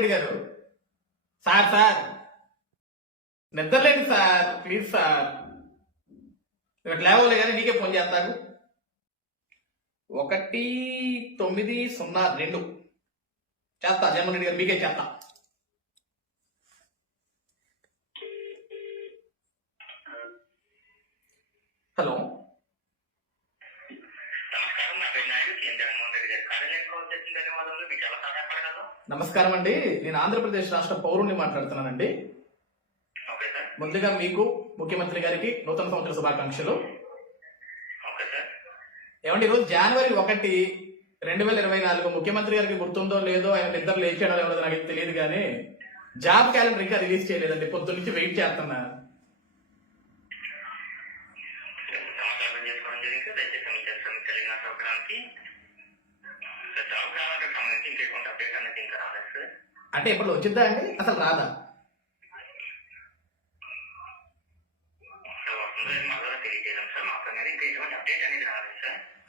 రెడ్డి గారు. Sir sir. నిద్రలేండి sir. Please sir. ఇక్కడ లేవలే కానీ నీకే ఫోన్ చేస్తాను. ఒకటి తొమ్మిది సున్నా రెండు. చేస్తా జగన్మోహన్ రెడ్డి గారు మీకే చేస్తా. హలో నమస్కారం నా పేరు నాయుడు సీఎం జగన్మోహన్ రెడ్డి గారి కార్యాలయంలో వచ్చేసిన ధన్యవాదములు మీకు ఎలా సహాయపడగలరు నమస్కారం అండి. నేను ఆంధ్రప్రదేశ్ రాష్ట్ర పౌరుని మాట్లాడుతున్నానండి. ముందుగా మీకు ముఖ్యమంత్రి గారికి నూతన సంవత్సర శుభాకాంక్షలు. ఏమండి ఈరోజు జనవరి ఒకటి రెండు వేల ఇరవై నాలుగు ముఖ్యమంత్రి గారికి గుర్తుందో లేదో ఆయన నిద్ర లేచాడో లేదో నాకు తెలియదు కానీ జాబ్ క్యాలెండర్ ఇంకా రిలీజ్ చేయలేదండి. పొద్దు నుంచి వెయిట్ చేస్తున్నా సమాచారం చేసుకోవడం జరిగింది దయచేసి మీ చేసిన మీకు కలిగిన సౌకర్యానికి సార్ జాబ్ క్యాలెండర్ సంబంధించి ఇంకెటువంటి అప్డేట్ అనేది ఇంకా రాలేదు సార్. అంటే ఇప్పుడు వచ్చిద్దా అండి? అసలు రాదా?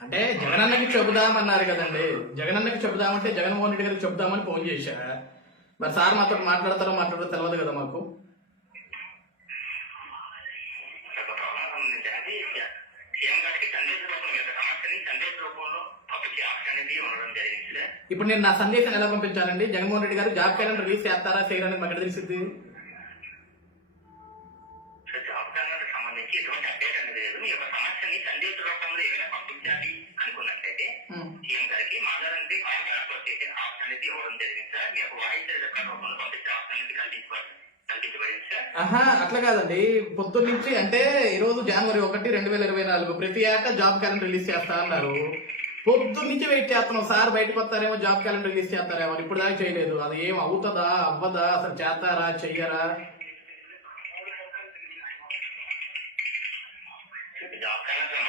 అంటే జగనన్నకి చెబుదామన్నారు కదండి. జగనన్నకి చెబుదామంటే జగన్మోహన్ రెడ్డి గారికి చెబుదామని ఫోన్ చేశా. మరి సార్ మాతో మాట్లాడతారో మాట్లాడతారో తెలియదు కదా మాకు. అనేది జరిగింది ఇప్పుడు నేను నా సందేశం ఎలా పంపించాలండి? జగన్మోహన్ రెడ్డి గారు జాబ్ క్యాలెండర్ రిలీజ్ చేస్తారా చేయరని మాకు ఎక్కడ తెలిసింది సో జాబ్ క్యాలెండర్ సంబంధించి ఎటువంటి అప్డేట్ అనేది లేదు. మీ యొక్క సమస్యని సందేశ రూపంలో ఏమైనా పంపించాలి అనుకున్నట్లయితే సీఎం గారికి మాట్లాడండి. అసోసియేషన్ ఆప్షన్ అనేది ఇవ్వడం జరిగింది సార్. మీ యొక్క వాయిస్ రికార్డ్ రూపంలో పంపించే ఆప్షన్ అనేది కల్పించబడి కల్పించబడింది సార్. ఆహా అట్లా కాదండి. పొద్దున్న నుంచి అంటే ఈ రోజు జనవరి ఒకటి రెండు వేల ఇరవై నాలుగు. ప్రతి ఏటా జాబ్ క్యాలెండర్ రిలీజ్ చేస్తా అన్నారు. పొద్దున్న నుంచి వెయిట్ చేస్తున్నాం. సార్ బయటకు వస్తారేమో జాబ్ క్యాలెండర్ రిలీజ్ చేస్తారేమో ఇప్పుడు దాకా చేయలేదు. అది ఏం అవుతుందా? అవ్వదా? అసలు చేస్తారా? చెయ్యరా? జాబ్ క్యాలెండర్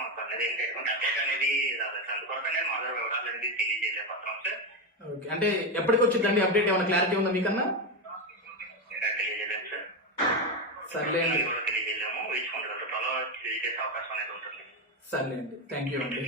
మాకు అనేది ఇంకా ఎటువంటి అప్డేట్ అనేది రాలేదు సార్. అందుకొరకనే మా దగ్గర వివరాలు అనేది తెలియజేయలేకపోతున్నాం సార్. ఓకే అంటే ఎప్పటికి వచ్చిందండి అప్డేట్ ఏమైనా క్లారిటీ ఉందా మీకన్నా? తెలియజేయలేదు సార్. సర్లేండి తెలియజేయలేము. వేసుకుంటారు త్వరలో తెలియజేసే అవకాశం అనేది ఉంటుంది. సర్లేండి థ్యాంక్ యూ అండి.